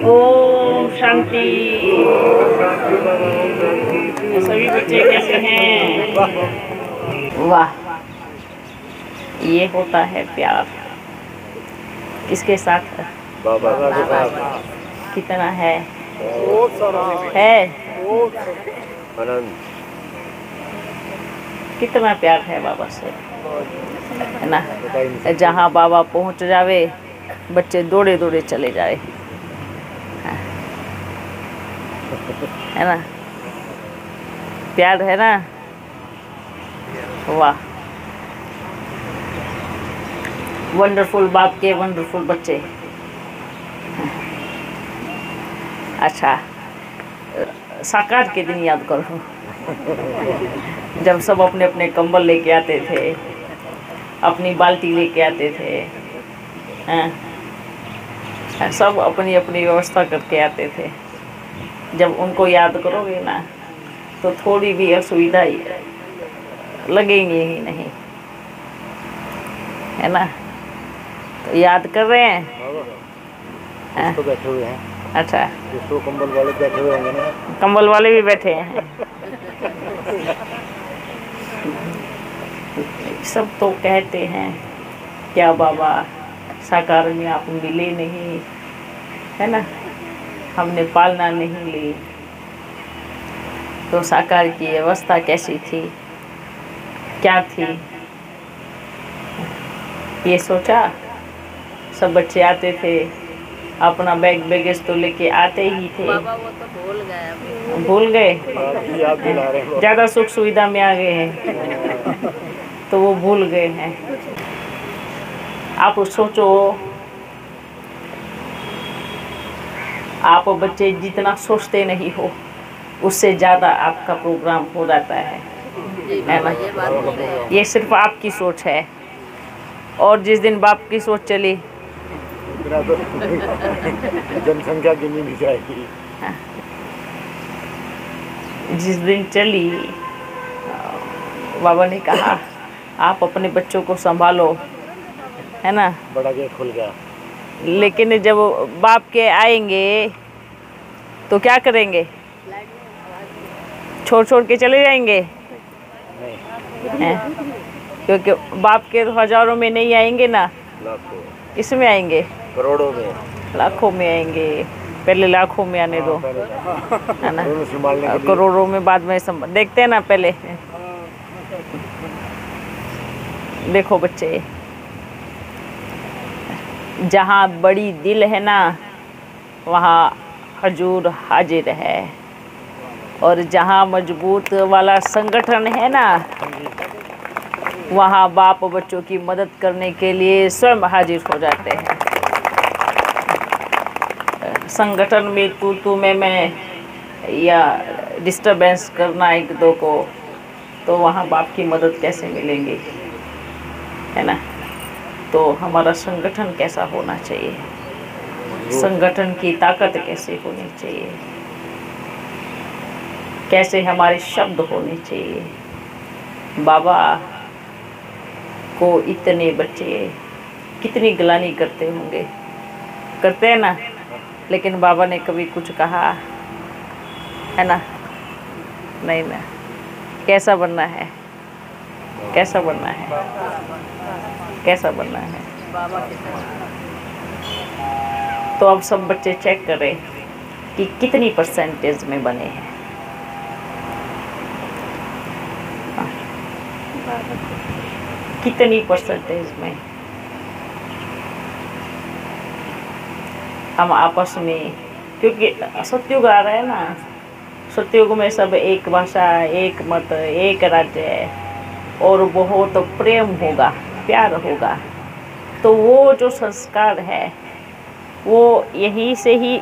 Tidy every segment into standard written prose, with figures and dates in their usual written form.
ओम शांति। सभी बच्चे कैसे हैं? वाह, ये होता है प्यार। किसके साथ है? बाबा के साथ। कितना है? बहुत सारा है। आनंद। कितना प्यार है बाबा से, है ना। जहाँ बाबा पहुँच जावे बच्चे दौड़े दौड़े चले जाए, है ना। प्यार है ना। वाह, वंडरफुल बाप के वंडरफुल बच्चे। अच्छा, साकार के दिन याद करो जब सब अपने अपने कंबल लेके आते थे, अपनी बाल्टी लेके आते थे, हैं? सब अपनी अपनी व्यवस्था करके आते थे। जब उनको याद करोगे ना तो थोड़ी भी असुविधा लगेंगी ही नहीं, है ना। तो याद कर रहे हैं। तो बैठे हुए हैं। अच्छा, तो कंबल वाले बैठे हुए होंगे ना। कंबल वाले भी बैठे हैं। सब तो कहते हैं क्या बाबा साकार में आप मिले नहीं, है ना, हमने पालना नहीं ली। तो साकार की अवस्था कैसी थी, क्या थी, ये सोचा। सब बच्चे आते थे, अपना बैग बैगेज तो लेके आते ही थे। बाबा वो तो भूल गए। भूल गए, याद दिला रहे हैं। ज़्यादा सुख सुविधा में आ गए हैं तो वो भूल गए हैं। आप सोचो, आप बच्चे जितना सोचते नहीं हो उससे ज़्यादा आपका प्रोग्राम हो जाता है ना। ये बात हो गई। ये सिर्फ आपकी सोच है, और जिस दिन बाप की सोच चली जनसंख्या गिनी भी जाएगी। जिस दिन चली, बाबा ने कहा आप अपने बच्चों को संभालो, है ना। बड़ा गेट खुल गया। लेकिन जब बाप के आएंगे तो क्या करेंगे? छोड़ छोड़ के चले जाएंगे? हैं? क्योंकि बाप के हजारों में नहीं आएंगे ना, लाखों, इसमें आएंगे, करोड़ों में, लाखों में आएंगे। पहले लाखों में आने दो, है ना। संभालने के लिए। करोड़ों में बाद में देखते हैं ना। पहले देखो बच्चे, जहाँ बड़ी दिल है ना वहाँ हजूर हाजिर है, और जहाँ मजबूत वाला संगठन है ना वहाँ बाप बच्चों की मदद करने के लिए स्वयं हाजिर हो जाते हैं। संगठन में तू मैं या डिस्टरबेंस करना एक दो को, तो वहाँ बाप की मदद कैसे मिलेंगी, है ना। तो हमारा संगठन कैसा होना चाहिए, संगठन की ताकत कैसे होनी चाहिए, कैसे हमारे शब्द होने चाहिए। बाबा को इतने बच्चे कितनी गिलानी करते होंगे, करते हैं ना, लेकिन बाबा ने कभी कुछ कहा है ना? नहीं ना। कैसा बनना है, कैसा बनना है, कैसा बनना है। बाबा के साथ तो अब सब बच्चे चेक करें कि कितनी परसेंटेज में बने हैं। कितनी परसेंटेज में हम आपस में, क्योंकि सतयुग आ रहा है ना, सतयुग में सब एक भाषा, एक मत, एक राज्य है, और बहुत प्रेम होगा, प्यार होगा। तो वो जो संस्कार है वो यहीं से ही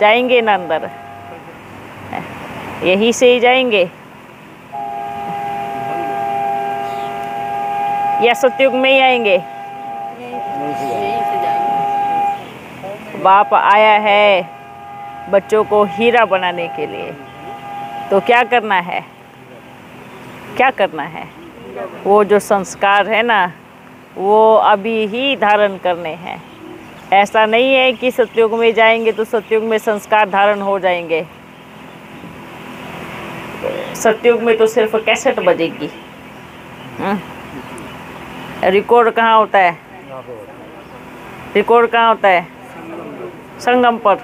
जाएंगे ना अंदर, यहीं से ही जाएंगे, या सतयुग में ही आएंगे? यहीं से जाएंगे। बाप आया है बच्चों को हीरा बनाने के लिए, तो क्या करना है, क्या करना है? वो जो संस्कार है ना वो अभी ही धारण करने हैं, ऐसा नहीं है कि सतयुग में जाएंगे तो सतयुग में संस्कार धारण हो जाएंगे। सतयुग में तो सिर्फ कैसेट बजेगी। रिकॉर्ड कहाँ होता है? रिकॉर्ड कहाँ होता है? संगम पर।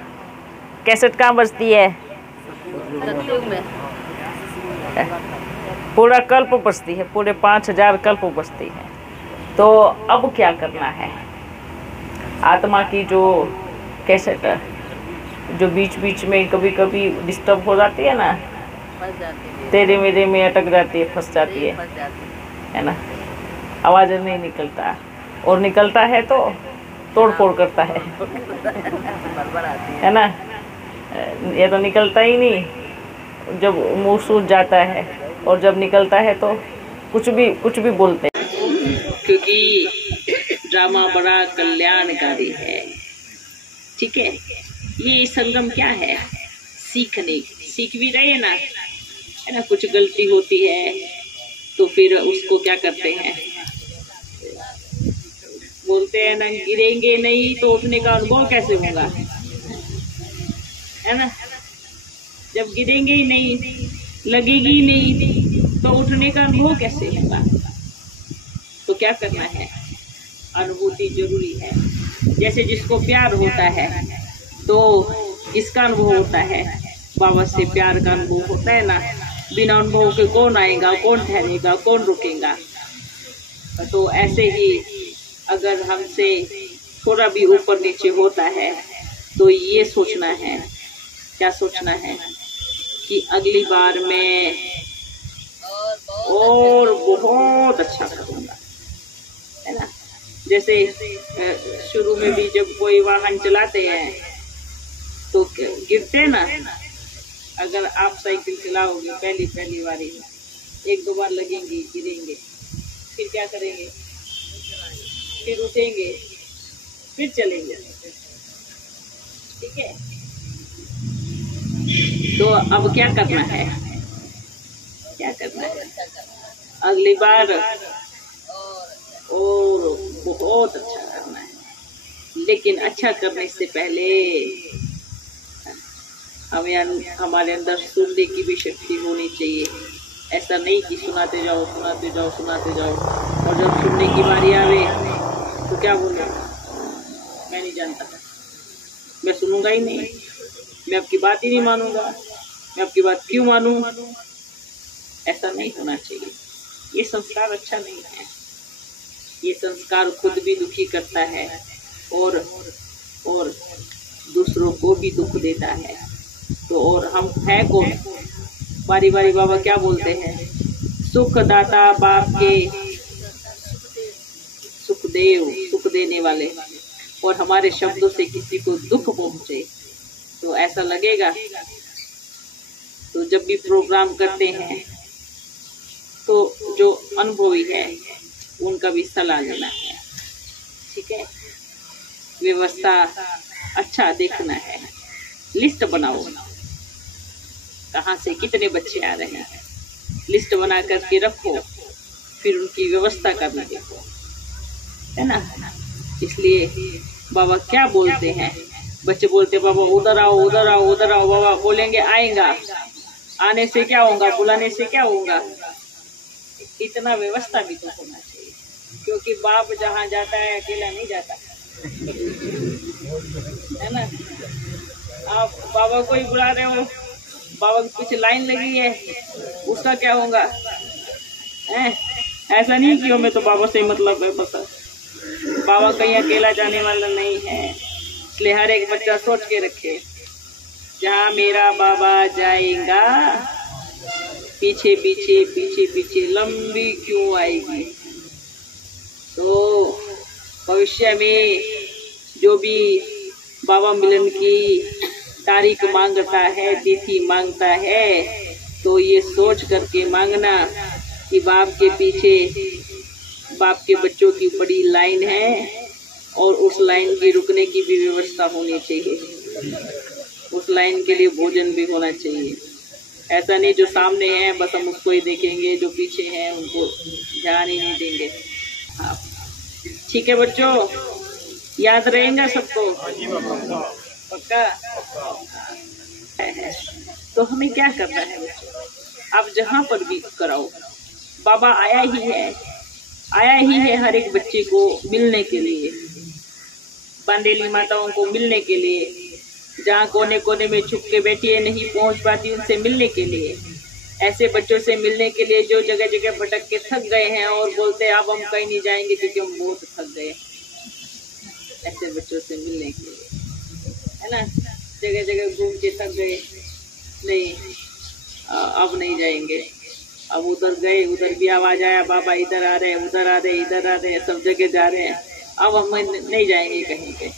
कैसेट कहाँ बजती है? सतयुग में पूरा कल्प बजती है, पूरे 5000 कल्प बजती है। तो अब क्या करना है? आत्मा की जो कैसेट जो बीच बीच में कभी कभी डिस्टर्ब हो जाती है ना, फंस जाती है, तेरे मेरे में अटक जाती है, फंस जाती है, फंस जाती है ना। आवाज़ नहीं निकलता, और निकलता है तो तोड़ फोड़ करता है बरबर आती है ना। ये तो निकलता ही नहीं, जब मुंह सूज जाता है, और जब निकलता है तो कुछ भी बोलते हैं। क्योंकि ड्रामा बड़ा कल्याणकारी है, ठीक है। ये संगम क्या है? सीखने, सीख भी रहे ना, है ना। कुछ गलती होती है तो फिर उसको क्या करते हैं, बोलते हैं ना, गिरेंगे नहीं तो उठने का अनुभव कैसे होगा, है ना। जब गिरेंगे ही नहीं, लगेगी ही नहीं, तो उठने का अनुभव कैसे होगा। तो क्या करना है? अनुभूति जरूरी है। जैसे जिसको प्यार होता है तो इसका अनुभव होता है, बाबा से प्यार का अनुभव होता है ना। बिना अनुभव के कौन आएगा, कौन ठहरेगा, कौन रुकेगा। तो ऐसे ही अगर हमसे थोड़ा भी ऊपर नीचे होता है तो ये सोचना है, क्या सोचना है कि अगली बार मैं और बहुत अच्छा करूँगा, है ना। जैसे शुरू में भी जब कोई वाहन चलाते हैं तो गिरते हैं ना। अगर आप साइकिल चलाओगे पहली बारी, एक दो बार लगेंगे, गिरेंगे, फिर क्या करेंगे? फिर उठेंगे, फिर चलेंगे, ठीक है। तो अब क्या करना है? क्या करना है? अगली बार और बहुत अच्छा करना है। लेकिन अच्छा करने से पहले हमें हमारे अंदर सुनने की भी शक्ति होनी चाहिए। ऐसा नहीं कि सुनाते जाओ, और जब सुनने की बारी आवे तो क्या बोले, मैं नहीं जानता, मैं सुनूंगा ही नहीं, मैं आपकी बात ही नहीं मानूंगा, मैं आपकी बात क्यों मानूं। ऐसा नहीं होना चाहिए। ये संस्कार अच्छा नहीं है। ये संस्कार खुद भी दुखी करता है और दूसरों को भी दुख देता है। तो और हम है कौन? बारी बारी बाबा क्या बोलते हैं? सुख दाता बाप के सुखदेव, सुख देने वाले। और हमारे शब्दों से किसी को दुख पहुंचे तो ऐसा लगेगा। तो जब भी प्रोग्राम करते हैं तो जो अनुभवी है उनका भी सलाह लेना है, ठीक है। व्यवस्था अच्छा देखना है, लिस्ट बनाओ, कहाँ से कितने बच्चे आ रहे हैं, लिस्ट बना करके रखो, फिर उनकी व्यवस्था करना देखो, है ना। इसलिए बाबा क्या बोलते हैं? बच्चे बोलते बाबा उधर आओ, उधर आओ, उधर आओ। बाबा बोलेंगे आएगा, आने से क्या होगा, बुलाने से क्या होगा। इतना व्यवस्था भी तो होना चाहिए, क्योंकि बाप जहाँ जाता है अकेला नहीं जाता, है ना। आप बाबा को ही बुला रहे हो, बाबा की कुछ लाइन लगी है, उसका क्या होगा, है। ऐसा नहीं कि हमें तो बाबा से मतलब है, बस बाबा कहीं अकेला जाने वाला नहीं है। इसलिए हर एक बच्चा सोच के रखे, जहाँ मेरा बाबा जाएगा पीछे पीछे पीछे पीछे लंबी क्यों आएगी। तो भविष्य में जो भी बाबा मिलन की तारीख मांगता है, तिथि मांगता है, तो ये सोच करके मांगना कि बाप के पीछे बाप के बच्चों की बड़ी लाइन है और उस लाइन की रुकने की भी व्यवस्था होनी चाहिए। उस लाइन के लिए भोजन भी होना चाहिए। ऐसा नहीं जो सामने है बस हम उसको ही देखेंगे, जो पीछे हैं उनको ध्यान ही नहीं देंगे। हाँ, ठीक है बच्चों, याद रहेगा सबको? पक्का? तो हमें क्या करना है बच्चों? आप जहाँ पर भी कराओ, बाबा आया ही है हर एक बच्चे को मिलने के लिए, बांडेली माताओं को मिलने के लिए, जहाँ कोने कोने में छुप के बैठी है, नहीं पहुंच पाती, उनसे मिलने के लिए, ऐसे बच्चों से मिलने के लिए जो जगह जगह भटक के थक गए हैं और बोलते हैं अब हम कहीं नहीं जाएंगे क्योंकि हम बहुत थक गए, ऐसे बच्चों से मिलने के लिए, है ना? जगह जगह घूम के थक गए, नहीं अब नहीं जाएंगे, अब उधर गए, उधर भी आवाज आया बाबा इधर आ रहे हैं, उधर आ रहे, इधर आ रहे, सब जगह जा रहे हैं, अब हम नहीं जाएंगे कहीं पे।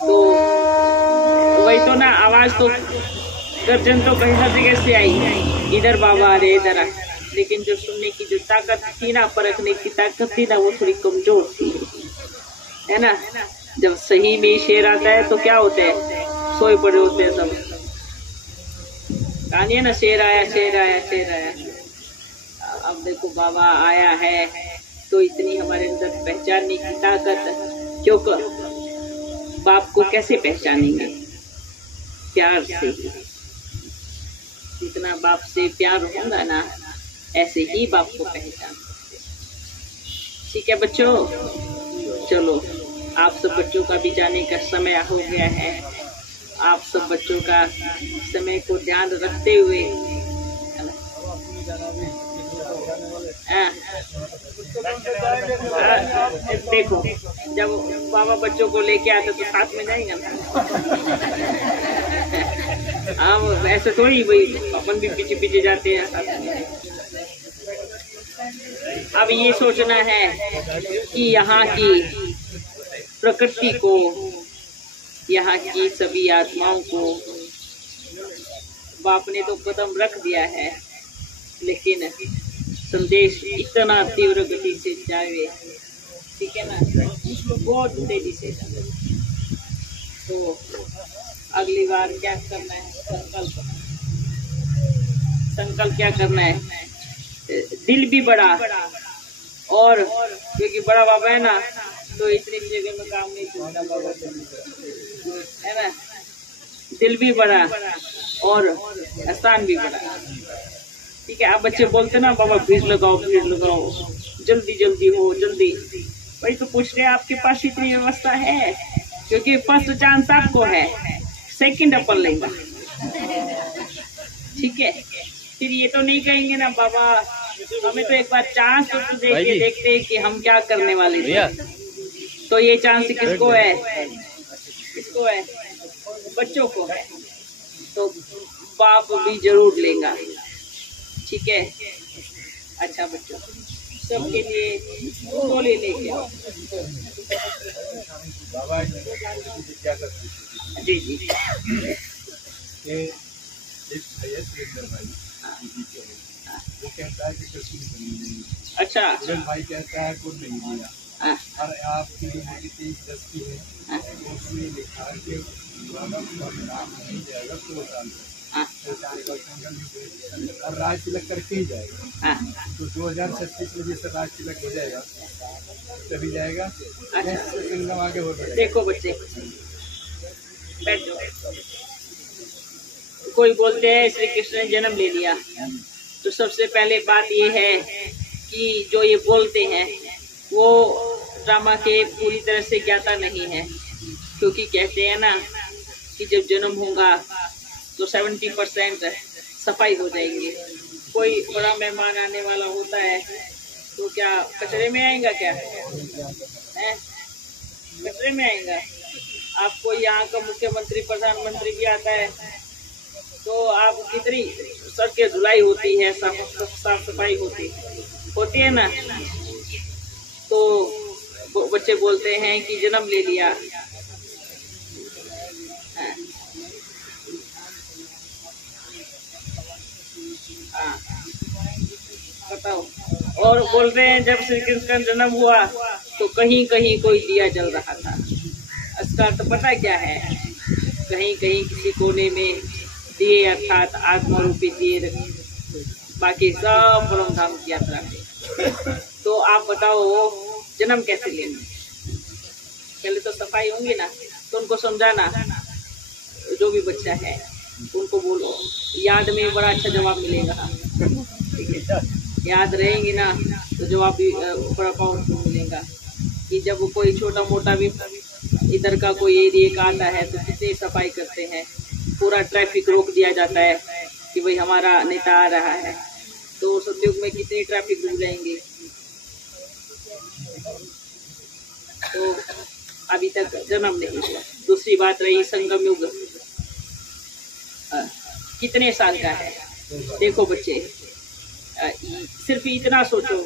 तो वही तो ना, आवाज तो गर्जन तो कहीं हर जगह से आई, इधर बाबा आ रहे, इधर आ, लेकिन जो सुनने की जो ताकत थी ना, परखने की ताकत थी ना, वो थोड़ी कमजोर थी, है ना? जब सही में शेर आता है तो क्या होते हैं? सोए पड़े होते हैं सब। कहानी है ना, शेर आया शेर आया शेर आया। अब देखो बाबा आया है तो इतनी हमारे अंदर पहचानने की ताकत, क्योंकि बाप को कैसे पहचानेंगे? प्यार से। जितना बाप से प्यार होगा ना, ऐसे ही बाप को पहचान सकते। ठीक है बच्चों, चलो आप सब बच्चों का भी जाने का समय हो गया है। आप सब बच्चों का समय को ध्यान रखते हुए देखो, जब बाबा बच्चों को लेके आते तो साथ में जाएंगे ना, हम ऐसे थोड़ी भाई अपन भी पीछे पीछे जाते हैं साथ में। अब ये सोचना है कि यहाँ की प्रकृति को, यहाँ की सभी आत्माओं को बाप ने तो कदम रख दिया है, लेकिन संदेश इतना तीव्र गति से जाए, ठीक है ना, बहुत तेजी से जाए। तो अगली बार क्या करना है? संकल्प क्या करना है? दिल भी बड़ा, और क्योंकि बड़ा बाबा है ना, तो इतनी जगह में काम नहीं करता बाबा, है ना? दिल भी बड़ा और स्थान भी बड़ा, ठीक है? आप बच्चे बोलते ना बाबा भीड़ लगाओ, जल्दी जल्दी हो, जल्दी। वही तो पूछ रहे, आपके पास इतनी व्यवस्था है? क्योंकि फर्स्ट चांस आपको है, सेकंड अपन लेगा, ठीक है? फिर ये तो नहीं कहेंगे ना बाबा हमें तो एक बार चांस तो दे के देखते हैं कि हम क्या करने वाले थे। तो ये चांस किसको है? किसको है? बच्चों को है। तो बाप भी जरूर लेगा, ठीक है? अच्छा बच्चों, सबके लिए गोली लेके आओ। जी जी। वो कहता है कि कृष्ण नहीं, अच्छा, भाई कहता है को नहीं दिया, और आपकी जो मेरी 23-10 की है, उसमें लिखा कि नाम नहीं जाएगा 2 साल और राज तिलक करके ही जाएगा। तो 2036 में जैसे राज तिलक हो जाएगा तभी जाएगा। संगम आगे हो जाएगा। देखो बच्चे बैठो, कोई बोलते हैं श्री कृष्ण ने जन्म ले लिया, तो सबसे पहले बात ये है कि जो ये बोलते हैं वो ड्रामा के पूरी तरह से ज्ञाता नहीं है, क्योंकि कहते हैं ना कि जब जन्म होगा तो 70% सफाई हो जाएगी। कोई बड़ा मेहमान आने वाला होता है तो क्या कचरे में आएगा? क्या है? कचरे में आएगा? आपको यहाँ का मुख्यमंत्री प्रधानमंत्री भी आता है तो आप कितनी सड़कें धुलाई होती है, साफ सफाई होती है ना। तो बच्चे बोलते हैं कि जन्म ले लिया, बताओ। और बोल रहे हैं जब श्री कृष्ण का जन्म हुआ तो कहीं कहीं कोई दिया जल रहा था। इसका तो पता क्या है? कहीं कहीं किसी कोने में दिए, अर्थात आत्मा रूपी दिए रखे, बाकी सब परम धाम की यात्रा में। तो आप बताओ जन्म कैसे लेना? पहले तो सफाई होंगी ना, तो उनको समझाना, जो भी बच्चा है उनको बोलो, याद में बड़ा अच्छा जवाब मिलेगा। ठीक है, याद रहेंगी ना तो जवाब भी बड़ा पावरफुल मिलेगा। कि जब कोई छोटा मोटा भी इधर का कोई एरिया का आता है तो कितनी सफाई करते हैं, पूरा ट्रैफिक रोक दिया जाता है कि भाई हमारा नेता आ रहा है, तो सतयुग में कितनी ट्रैफिक रुक जाएंगी। तो अभी तक जन्म नहीं हुआ। दूसरी बात रही संगम युग, कितने साल का है? देखो बच्चे, सिर्फ इतना सोचो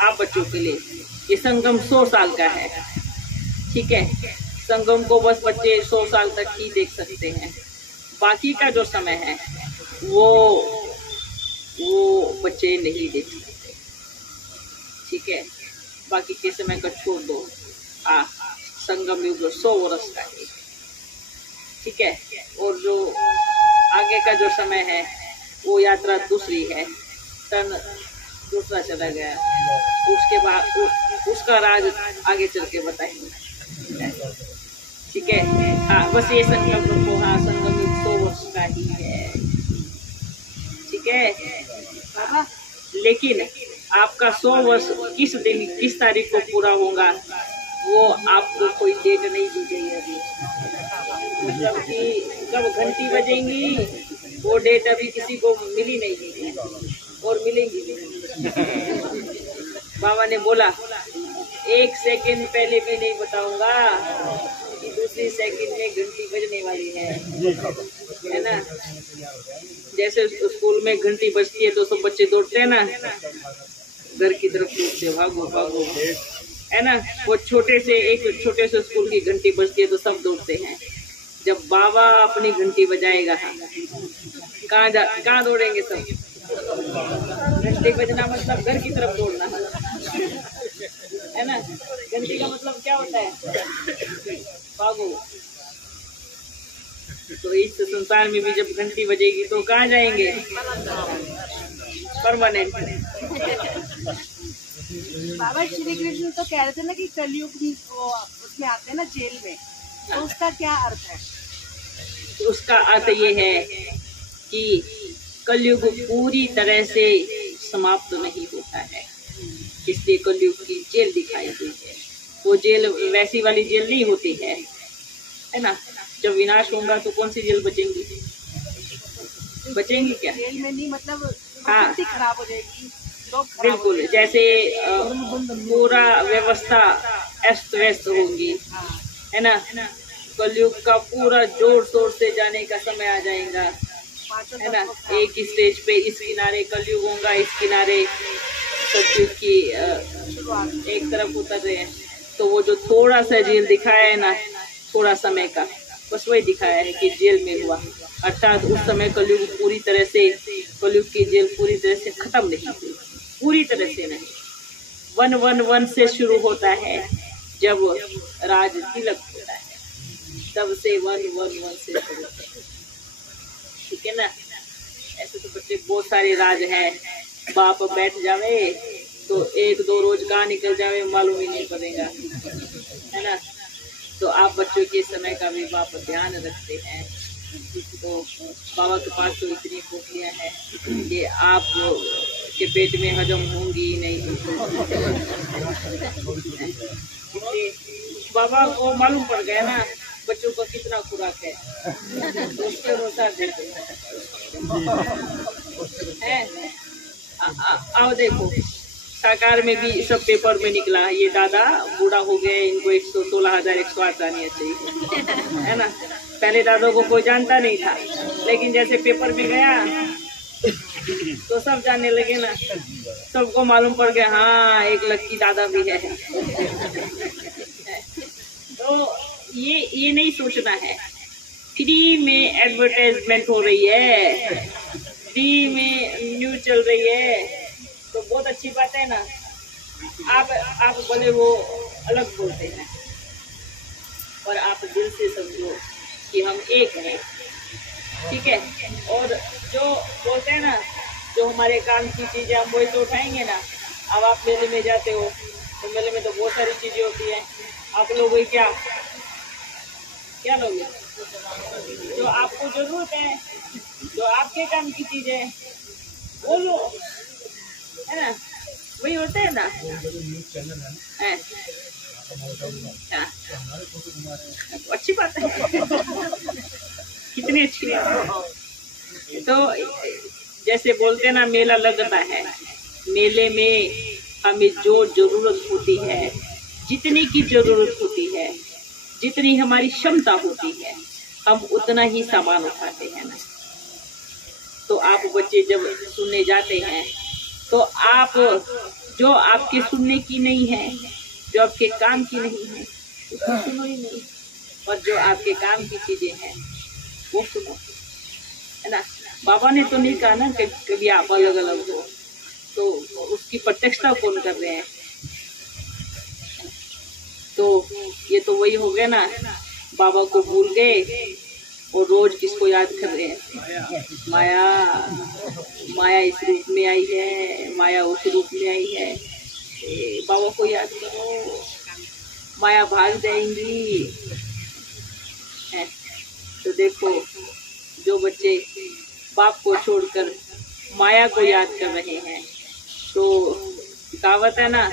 आप बच्चों के लिए, ये संगम 100 साल का है। ठीक है, संगम को बस बच्चे 100 साल तक ही देख सकते हैं, बाकी का जो समय है वो बच्चे नहीं देख सकते। ठीक है, बाकी के समय का छोड़ दो। संगम युग 100 वर्ष का है। ठीक है, और जो आगे का जो समय है वो यात्रा दूसरी है, टर्न दूसरा चला गया, उसके बाद उसका राज आगे चल के बताएंगे। ठीक है, हाँ बस ये संकल्प रखो। हाँ, संगम युग 100 वर्ष का ही है। ठीक है, लेकिन आपका 100 वर्ष किस दिन किस तारीख को पूरा होगा वो आपको कोई डेट नहीं दी गई अभी। मतलब कि जब घंटी बजेंगी वो डेट अभी किसी को मिली नहीं है और मिलेंगी नहीं। बाबा ने बोला 1 सेकंड पहले भी नहीं बताऊंगा कि दूसरी सेकंड में घंटी बजने वाली है ना। जैसे स्कूल में घंटी बजती है तो सब बच्चे दौड़ते हैं ना, घर की तरफ दौड़ते, भागो भागो, है ना। वो एक छोटे से स्कूल की घंटी बजती है तो सब दौड़ते हैं। जब बाबा अपनी घंटी बजाएगा कहाँ दौड़ेंगे सब? घंटी बजना मतलब घर की तरफ दौड़ना है ना। घंटी का मतलब क्या होता है? भागो। तो इस संसार में भी जब घंटी बजेगी तो कहाँ जाएंगे? परमानेंट। बाबा श्री कृष्ण तो कह रहे थे ना कि कलयुग उसमें आते हैं ना जेल में, तो उसका क्या अर्थ है? उसका अर्थ ये है कि कलयुग पूरी तरह से समाप्त नहीं होता है, इसलिए कलयुग की जेल दिखाई हुई है। वो जेल वैसी वाली जेल नहीं होती है ना। जब विनाश होगा तो कौन सी जेल बचेंगी? बचेंगी क्या? जेल में नहीं, मतलब हाँ, खराब हो जाएगी, बिल्कुल। जैसे पूरा व्यवस्था अस्त व्यस्त होगी, है ना। कलयुग का पूरा जोर शोर से जाने का समय आ जाएगा, है ना। एक स्टेज पे इस किनारे कलयुग होगा, इस किनारे सतयुग की एक तरफ उतर रहे हैं। तो वो जो थोड़ा सा जेल दिखाया है ना, थोड़ा समय का, बस वही दिखाया है कि जेल में हुआ। अर्थात उस समय कलयुग पूरी तरह से, कलयुग की जेल पूरी तरह से खत्म नहीं हुई, पूरी तरह से नहीं। 111 से शुरू होता है जब राज तिलक होता है, तब से 111 से शुरू होता है। ठीक है ना। ऐसे तो बच्चे बहुत सारे राज हैं, बाप बैठ जावे तो 1-2 रोज कहाँ निकल जावे मालूम ही नहीं पड़ेगा, है ना। तो आप बच्चों के समय का भी बाप ध्यान रखते हैं। तो बाबा के पास तो इतनी पोटलियां हैं कि आप के पेट में हजम होंगी ही नहीं। बाबा को मालूम पड़ गया ना बच्चों को कितना खुराक है, तो उसके अनुसार देते हैं। आओ देखो, साकार में भी सब पेपर में निकला, ये दादा बूढ़ा हो गए, इनको 116,108 आनी चाहिए, है ना। पहले दादा को कोई जानता नहीं था, लेकिन जैसे पेपर में गया तो सब जानने लगे ना, सबको मालूम पड़ गया हाँ एक लक्की दादा भी है। तो ये नहीं सोचना है फ्री में एडवर्टाइजमेंट हो रही है, फ्री में न्यूज चल रही है, तो बहुत अच्छी बात है ना। आप बोले वो अलग बोलते हैं, पर आप दिल से समझो कि हम एक हैं, ठीक है। और जो बोलते हैं ना, जो हमारे काम की चीजें हम वही तो उठाएंगे ना। अब आप मेले में जाते हो तो मेले में तो बहुत सारी चीजें होती हैं, आप लोगे क्या क्या लोगे? जो आपको जरूरत है, जो आपके काम की चीज है वो लो, है ना? वही होता है ना। है। हाँ। अच्छी बात है, कितनी अच्छी बात है। तो जैसे बोलते ना, मेला लगता है, मेले में हमें जो जरूरत होती है, जितनी की जरूरत होती है, जितनी हमारी क्षमता होती है, हम उतना ही सामान उठाते हैं ना। तो आप बच्चे जब सुनने जाते हैं तो आप जो आपके सुनने की नहीं है, जो आपके काम की नहीं है, उसको सुनो ही नहीं, और जो आपके काम की चीजें हैं वो सुनो, है ना। बाबा ने तो नहीं कहा ना कि कभी आप अलग अलग हो, तो उसकी प्रत्यक्षता कौन कर रहे हैं? तो ये तो वही हो गया ना, बाबा को भूल गए और रोज किसको याद कर रहे हैं? माया। माया इस रूप में आई है, माया उस रूप में आई है। बाबा को याद करो, माया भाग जाएंगी। है। तो देखो, जो बच्चे बाप को छोड़कर माया को याद कर रहे हैं, तो कहावत है ना,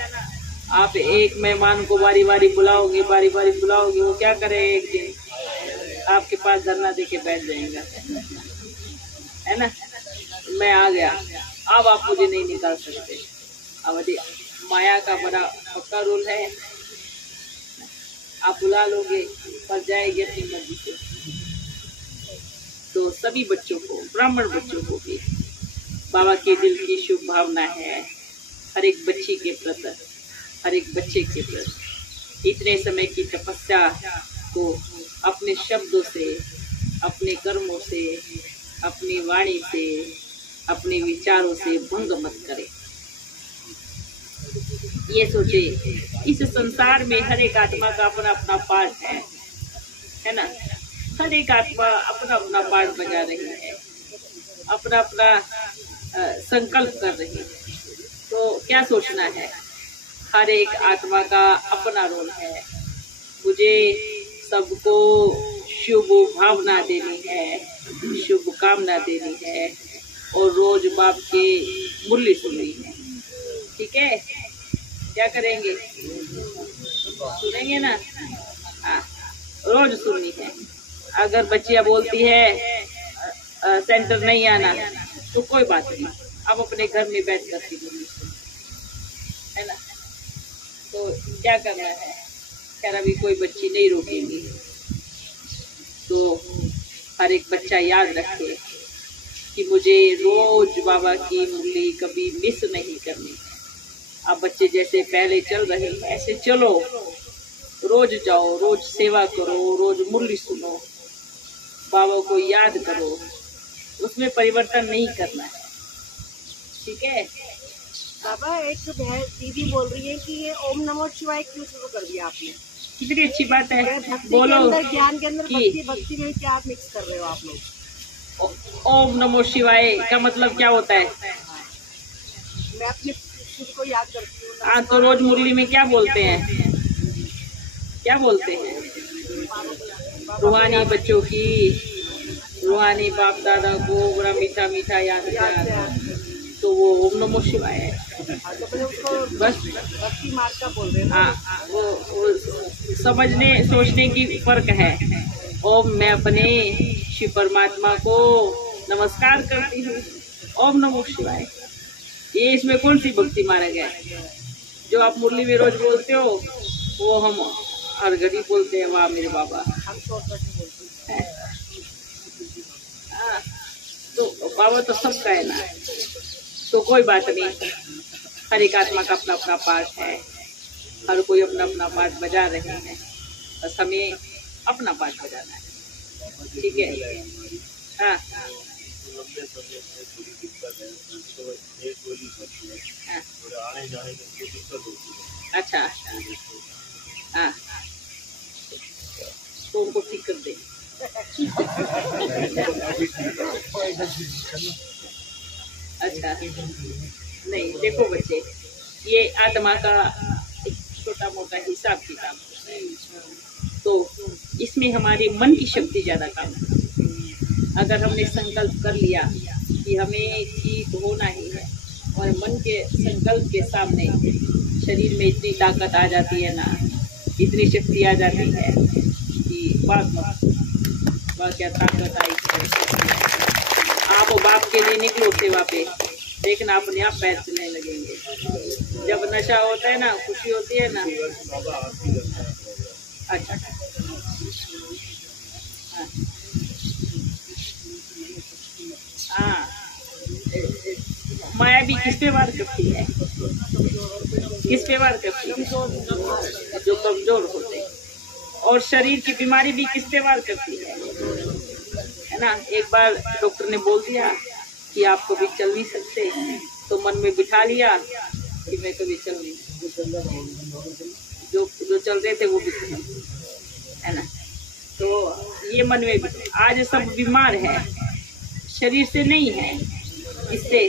आप एक मेहमान को बारी बारी बुलाओगे, वो क्या करे? एक दिन आपके पास धरना देके बैठ जाएगा, है ना। मैं आ गया, अब आप मुझे नहीं निकाल सकते। अब माया का बड़ा पक्का रूल है, आप बुला लोगे पर जाएगी अपनी मर्जी से। तो सभी बच्चों को, ब्राह्मण बच्चों को भी बाबा के दिल की शुभ भावना है, हर एक बच्ची के प्रति, हर एक बच्चे के प्रति। इतने समय की तपस्या को अपने शब्दों से, अपने कर्मों से, अपनी वाणी से, अपने विचारों से भंग मत करें। ये सोचे, इस संसार में हर एक आत्मा का अपना अपना पार्ट है ना। हर एक आत्मा अपना अपना पार्ट बजा रही है, अपना अपना संकल्प कर रही है। तो क्या सोचना है, हर एक आत्मा का अपना रोल है। मुझे सबको शुभ भावना देनी है, शुभ कामना देनी है, और रोज बाप के मुरली सुननी है। ठीक है, क्या करेंगे? सुनेंगे ना? हाँ, रोज सुननी है। अगर बच्चियां बोलती है सेंटर नहीं आना, तो कोई बात नहीं, अब अपने घर में बैठ कर मुरली सुन, है ना। तो क्या करना है? खैर अभी कोई बच्ची नहीं रोकेगी, तो हर एक बच्चा याद रखे कि मुझे रोज बाबा की मुरली कभी मिस नहीं करनी है। आप बच्चे जैसे पहले चल रहे हैं ऐसे चलो, रोज जाओ, रोज सेवा करो, रोज मुरली सुनो, बाबा को याद करो, उसमें परिवर्तन नहीं करना है। ठीक है बाबा, एक दीदी बोल रही है कि ये ओम नमो शिवाय क्यों शुरू कर दिया आपने? कितनी अच्छी बात है, भक्ति बोलो। के अंदर, ज्ञान के अंदर भक्ति में क्या आप मिक्स कर रहे हो आप लोग? ओम नमो शिवाय का मतलब क्या होता है? मैं अपने खुद को याद करती हूँ। हाँ, तो रोज मुरली में क्या बोलते हैं? क्या बोलते हैं? रूहानी बच्चों की, रूहानी बाप दादा को बड़ा मीठा मीठा याद किया, तो वो ओम नमो शिवाय है। बस भक्ति मार्ग का बोल रहे हैं। हाँ, वो समझने सोचने की फर्क है। ओम, मैं अपने शिव परमात्मा को नमस्कार करती हूँ, ओम नमो शिवाय। ये इसमें कौन सी भक्ति मारा गया? जो आप मुरली में रोज बोलते हो वो हम हर घड़ी बोलते हैं, वाह मेरे बाबा। हम बोलते हैं। हाँ, तो बाबा तो सबका है ना, तो कोई बात नहीं। हर एक आत्मा का अपना अपना पार्ट है, हर कोई अपना अपना पार्ट बजा रहे हैं, बस हमें अपना पार्ट बजाना है। ठीक है। हाँ, अच्छा, हाँ, तो उनको ठीक कर दे। अच्छा, नहीं देखो बच्चे, ये आत्मा का छोटा मोटा हिसाब किताब होता है। तो इसमें हमारे मन की शक्ति ज़्यादा काम करती है। अगर हमने संकल्प कर लिया कि हमें ठीक होना ही है और मन के संकल्प के सामने शरीर में इतनी ताकत आ जाती है ना, इतनी शक्ति आ जाती है कि वाह क्या ताकत आई है। आप बाप के लिए निकलो सेवा पे, देखना अपने आप पैर चलने लगेंगे। जब नशा होता है ना, खुशी होती है ना। अच्छा हाँ, माया भी किस पे वार करती है? किस पे वार करती है? जो कमजोर होते हैं। और शरीर की बीमारी भी किस पे वार करती है ना। एक बार डॉक्टर ने बोल दिया कि आप कभी चल नहीं सकते, तो मन में बिठा लिया कि मैं कभी चल नहीं सकता। जो चल रहे थे वो भी है ना। तो ये मन में आज सब बीमार है, शरीर से नहीं है, इससे